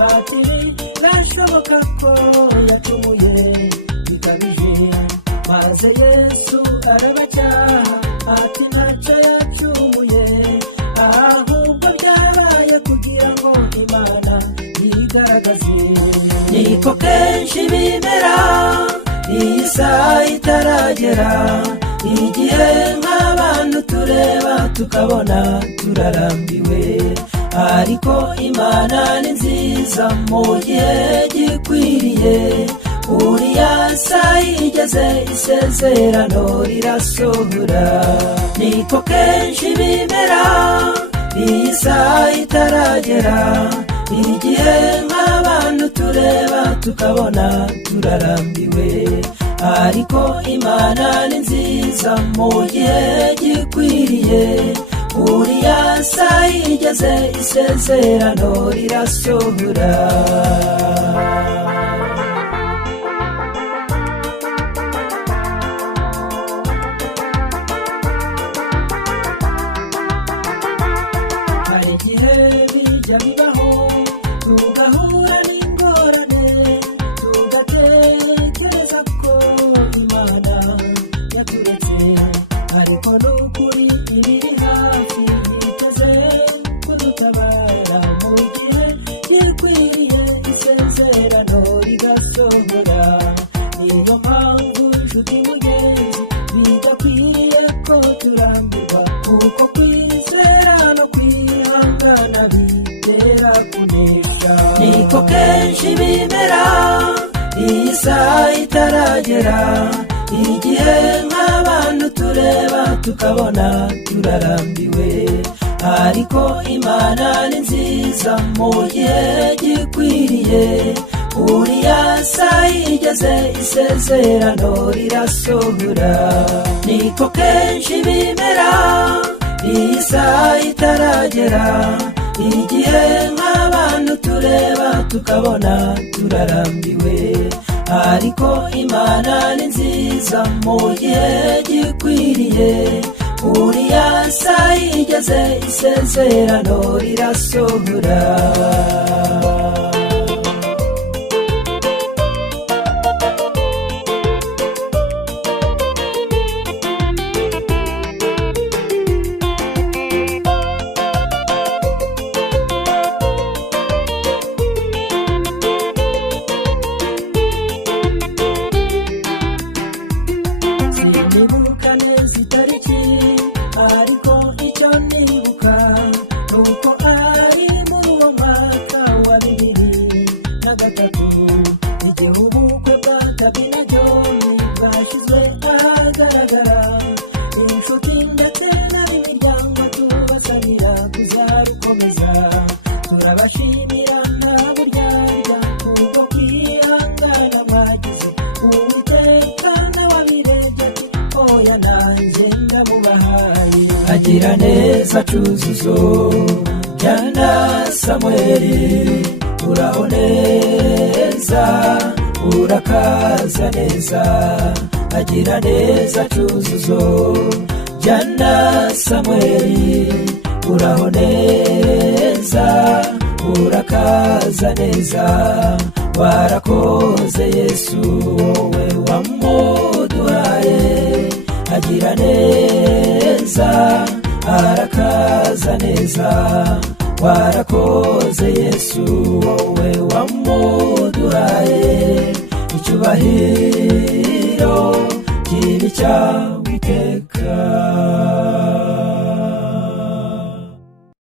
bati birashoboka ko yacumuye bikabije, maze Yesu arabacyaha ati ntacyo yacumuye, ahubwo byabaye kugira ngo Imana yigaragaze. Niko kenshi bimera iyi saha itaragera, igihe nk'abantu tureba tukabona turarambiwe, ariko Imana ni nziza mu gihe gikwiriye. Uriya saha igeze isezerano rirasohora. Niko kenshi bimera iyi saha itaragera, igihe nk'abantu tureba tukabona turarambiwe, ariko Imana ni nziza mu gihe gikwiriye. Uriya saha igeze isezerano rirasohora. Hari igihe bijya bibaho tugahura n'ingorane, tugatekereza ko Imana yaturetse, ariko n'ukuri iri hafi yiteze kudutabara mu gihe gikwiriye isezerano rigasohora. Niyo mpamvu nshuti mugenzi bidakwiriye ko turambirwa, kuko kwizera no kwihangana bitera kunesha. Niko kenshi bimera iyi saha itaragera, igihe nk'abantu tureba tukabona turarambiwe, ariko Imana ni nziza mu gihe gikwiriye. Uriya saha igeze isezerano rirasohora. Niko kenshi bimera iyi saha itaragera, igihe nk'abantu tureba tukabona turarambiwe, ariko Imana ni nziza mu gihe gikwiriye. Uriya saha igeze isezerano rirasohora. Sinibuka neza itariki, ariko icyo nibuka nuko ari muri uwo mwaka wa 2003, igihe ubukwe bwa Gaby na John bwashyizwe ahagaragara. Inshuti ndetse n'ab'imiryango tubasabira kuzarukomeza, turabashimira nta buryarya kubwo kwihangana mwagize. Uwiteka nawe abirebye ati oya nanjye ndamubahaye. Agira neza Cyuzuzo Jyana Samweli, uraho neza urakaza neza. Agira neza Cyuzuzo Jyana Samweli, uraho neza urakaza neza. Warakoze Yesu wowe wamuduhaye, agira neza arakaza neza. Warakoze Yesu wowe wamuduhaye, icyubahiro kibi cyawe